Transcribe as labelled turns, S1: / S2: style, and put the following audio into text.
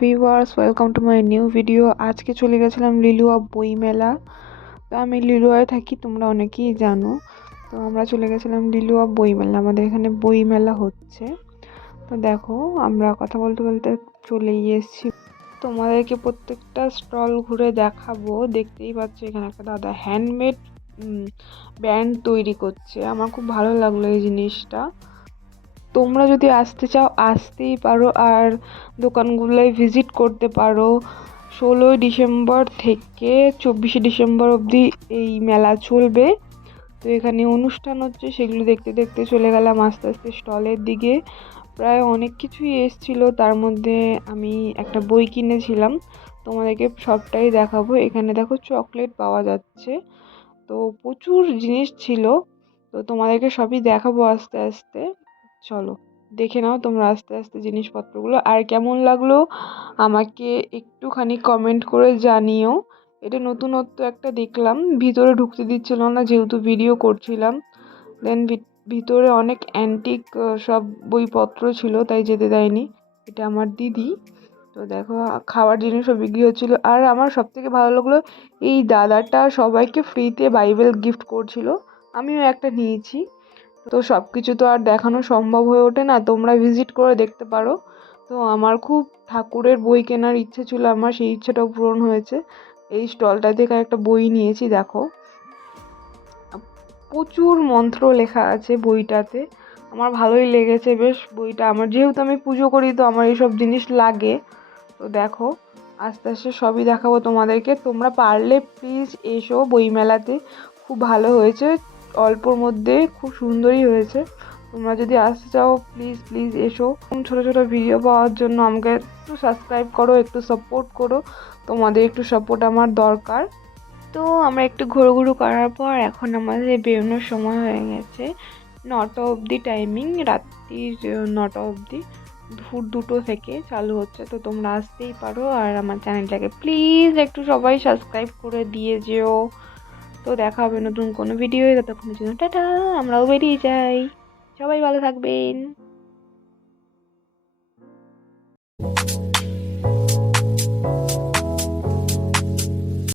S1: Viewers, welcome to my new video. আজকে চলে গেছিলাম লিলুয়া বই মেলা তো আমি লিলুয়ায় থাকি, তোমরা অনেকেই জানো। তো আমরা চলে গেছিলাম লিলুয়া বই মেলা আমাদের এখানে বই মেলা হচ্ছে। তো দেখো, আমরা কথা বলতে বলতে চলেই এসেছি। তোমাদেরকে প্রত্যেকটা স্টল ঘুরে দেখাবো। দেখতেই পাচ্ছ, এখানে একটা দাদা হ্যান্ডমেড ব্যান্ড তৈরি করছে। আমার খুব ভালো লাগল এই জিনিসটা। তোমরা যদি আসতে চাও, আসতেই পারো। আর দোকানগুলোয় ভিজিট করতে পারো। ষোলোই ডিসেম্বর থেকে চব্বিশে ডিসেম্বর অবধি এই মেলা চলবে। তো এখানে অনুষ্ঠান হচ্ছে, সেগুলো দেখতে দেখতে চলে গেলাম আস্তে আস্তে স্টলের দিকে। প্রায় অনেক কিছুই এসছিলো, তার মধ্যে আমি একটা বই কিনেছিলাম। তোমাদেরকে সবটাই দেখাবো। এখানে দেখো চকলেট পাওয়া যাচ্ছে। তো প্রচুর জিনিস ছিল। তো তোমাদেরকে সবই দেখাবো আস্তে আস্তে। চলো, দেখে নাও তোমরা আস্তে আস্তে জিনিসপত্রগুলো। আর কেমন লাগল আমাকে একটুখানি কমেন্ট করে জানিও। এটা নতুনত্ব একটা দেখলাম, ভিতরে ঢুকতে দিচ্ছিল না যেহেতু ভিডিও করছিলাম। দেন ভিতরে অনেক অ্যান্টিক সব বইপত্র ছিল, তাই যেতে দেয়নি। এটা আমার দিদি। তো দেখো, খাওয়ার জিনিসও বিক্রি হচ্ছিল। আর আমার সবথেকে ভালো লাগল, এই দাদাটা সবাইকে ফ্রিতে বাইবেল গিফট করছিল। আমিও একটা নিয়েছি। তো সব কিছু তো আর দেখানো সম্ভব হয়ে ওঠে না। তোমরা ভিজিট করে দেখতে পারো। তো আমার খুব ঠাকুরের বই কেনার ইচ্ছে ছিল, আমার সেই ইচ্ছেটাও পূরণ হয়েছে। এই স্টলটা থেকে একটা বই নিয়েছি, দেখো। প্রচুর মন্ত্র লেখা আছে বইটাতে। আমার ভালোই লেগেছে বেশ বইটা। আমার যেহেতু আমি পুজো করি, তো আমার এইসব জিনিস লাগে। তো দেখো, আস্তে আস্তে সবই দেখাবো তোমাদেরকে। তোমরা পারলে প্লিজ এসো বইমেলাতে। খুব ভালো হয়েছে। অল্পর মধ্যে খুব সুন্দরই হয়েছে। তোমরা যদি আসতে চাও প্লিজ প্লিজ এসো। ছোটো ছোটো ভিডিও পাওয়ার জন্য আমাকে একটু সাবস্ক্রাইব করো, একটু সাপোর্ট করো। তোমাদের একটু সাপোর্ট আমার দরকার। তো আমরা একটু ঘুরোঘুরো করার পর এখন আমাদের বেরোনোর সময় হয়ে গেছে। নটা অবধি টাইমিং রাত্রির নটা অবধি। দুপুর দুটো থেকে চালু হচ্ছে, তো তোমরা আসতেই পারো। আর আমার চ্যানেলটাকে প্লিজ একটু সবাই সাবস্ক্রাইব করে দিয়ে যেও। তো দেখা হবে নতুন কোনো ভিডিও ততক্ষণের জন্য টাটা, আমরাও বেরিয়ে যাই। সবাই ভালো থাকবেন।